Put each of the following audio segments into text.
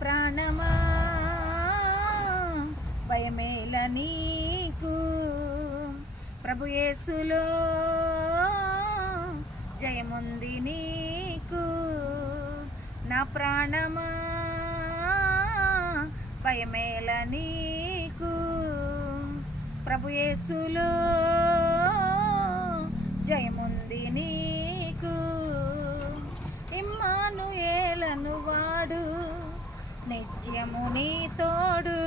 ప్రాణమా భయమేల నీకు, ప్రభు యేసులో జయముంది నీకు. నా ప్రాణమా భయమేల నీకు, ప్రభు యేసులో జయముంది నీకు. ఇమ్మానుయేలను వాడు నిత్యము నీ తోడు,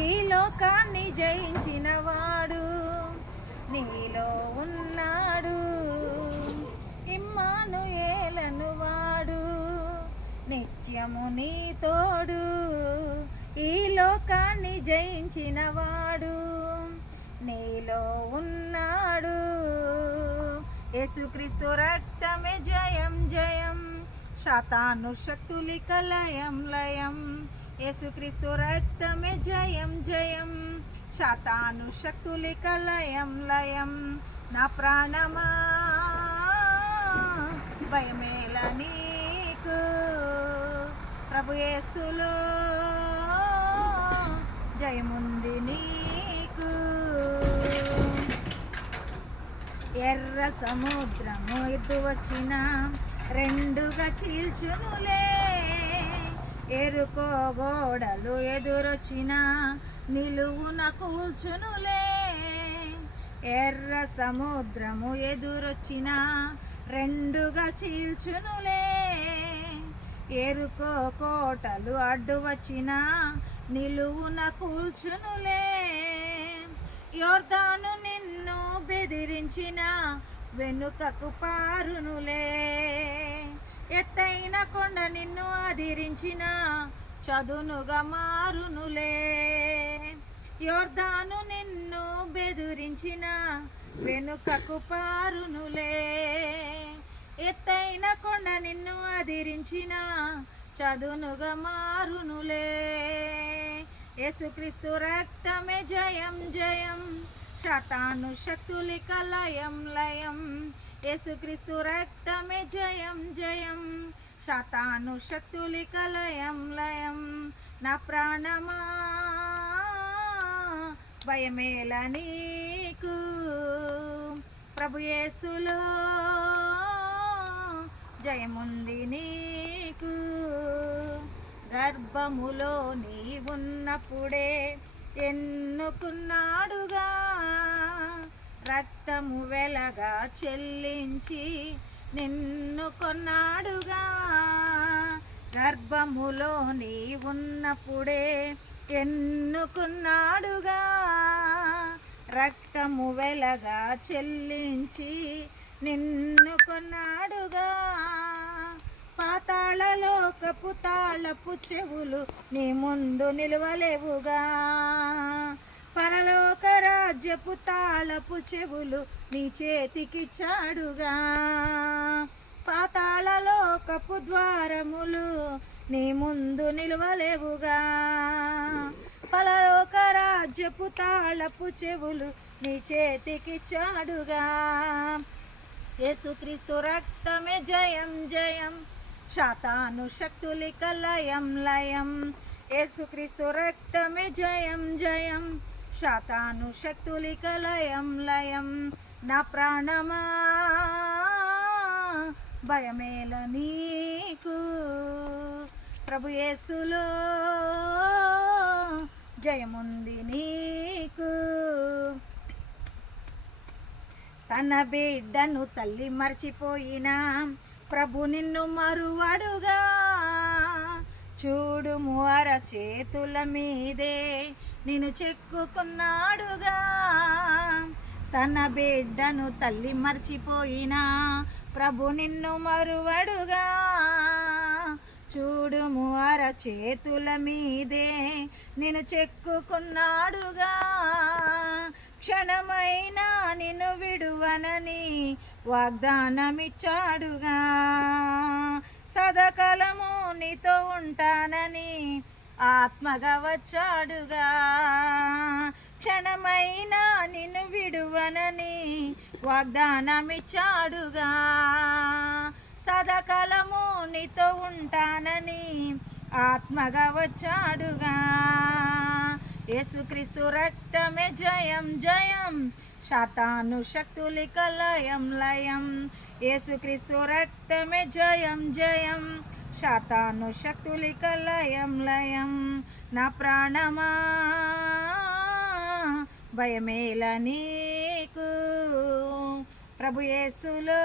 ఈ లోకాన్ని జయించిన వాడు నీలో ఉన్నాడు. ఇమ్మానుయేలను వాడు నిత్యము నీ తోడు, ఈ లోకాన్ని జయించిన వాడు నీలో ఉన్నాడు. యేసుక్రీస్తు రక్తమే జయం జయం, సాతాను శక్తులిక లయం లయం. యేసుక్రీస్తు రక్తమే జయం జయం, సాతాను శక్తులిక లయం లయం. నా ప్రాణమా భయమేల నీకు, ప్రభు యేసులో జయముంది నీకు. ఎర్ర సముద్రము ఎద్దు వచ్చిన రెండుగా చీల్చునులే, ఎరుకో గోడలు ఎదురొచ్చిన నిలువున కూల్చునులే. ఎర్ర సముద్రము ఎదురొచ్చిన రెండుగా చీల్చునులే, ఎరుకో కోటలు అడ్డు వచ్చిన నిలువున కూల్చునులే. యోర్దాను నిన్ను బెదిరించిన వెనుకకు పారునులే, ఎత్తైన కొండ నిన్ను ఆదరించిన చదునుగా మారునులే. యోర్దాను నిన్ను బెదిరించిన వెనుకకు పారునులే, ఎత్తైన కొండ నిన్ను ఆదరించిన చదునుగా మారునులే. యేసుక్రీస్తు రక్తమే జయం జయం, సాతాను శక్తులిక లయం లయం. యేసుక్రీస్తు రక్తమే జయం జయం, సాతాను శక్తులిక లయం లయం. నా ప్రాణమా భయమేల నీకు, ప్రభు యేసులో జయముంది నీకు. గర్భములో నీవున్నప్పుడే ఎన్నుకున్నాడుగా, రక్తము వెలగా చెల్లించి నిన్ను కొన్నాడుగా. గర్భములో నీవున్నప్పుడే ఎన్నుకున్నాడుగా, రక్తము వెలగా చెల్లించి నిన్ను కొన్నాడుగా. పాతాళలోకపు తాళపు చెవులు నీ ముందు నిలవలేవుగా, పరలోక రాజ్యపు తాళపు చెవులు నీ చేతికిచ్చాడుగా. పాతాళలోకపు ద్వారములు నీ ముందు నిలవలేవుగా, పరలోక రాజ్యపు తాళపు చెవులు నీ చేతికిచ్చాడుగా. యేసుక్రీస్తు రక్తమే జయం జయం, సాతాను శక్తులిక లయం లయం. యేసుక్రీస్తు రక్తమే జయం జయం, సాతాను శక్తులిక లయం లయం. నా ప్రాణమా భయమేల నీకు, ప్రభు యేసులో జయముంది నీకు. తన బిడ్డను తల్లి మర్చిపోయినా ప్రభు నిన్ను మరువడుగా, చూడుము అరచేతుల మీదే నిన్ను చెక్కుకున్నాడుగా. తన బిడ్డను తల్లి మర్చిపోయినా ప్రభు నిన్ను మరువడుగా, చూడుము అరచేతుల మీదే నిన్ను చెక్కుకున్నాడుగా. క్షణమైనా నిన్ను విడువనని వాగ్దానమిచ్చాడుగా, సదాకాలము నీతో ఉంటానని ఆత్మగా వచ్చాడుగా. క్షణమైనా నిన్ను విడువనని వాగ్దానమిచ్చాడుగా, సదాకాలము నీతో ఉంటానని ఆత్మగా వచ్చాడుగా. యేసుక్రీస్తు రక్తమే జయం జయం, సాతాను శక్తులిక లయం లయం. యేసుక్రీస్తు రక్తమే జయం జయం, సాతాను శక్తులిక లయం లయం. నా ప్రాణమా భయమేల నీకు, ప్రభు యేసులో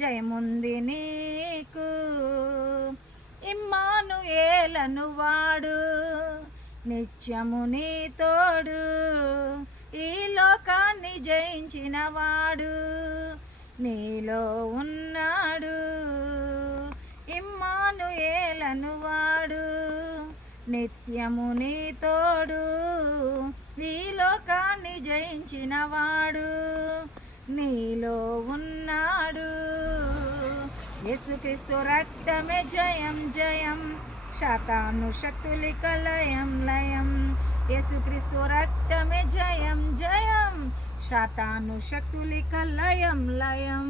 జయముంది నీకు. ఇమ్మానుయేలను వాడు నిత్యము నీ తోడు, ఈ లోకాన్ని జయించిన వాడు నీలో ఉన్నాడు. ఇమ్మానుయేలను వాడు నిత్యము నీ తోడు, ఈ లోకాన్ని జయించిన వాడు నీలో ఉన్నాడు. యేసుక్రీస్తు రక్తమే జయం జయం, సాతాను శక్తులిక లయం లయం. యేసుక్రీస్తు రక్తమే జయం జయం, సాతాను శక్తులిక లయం లయం.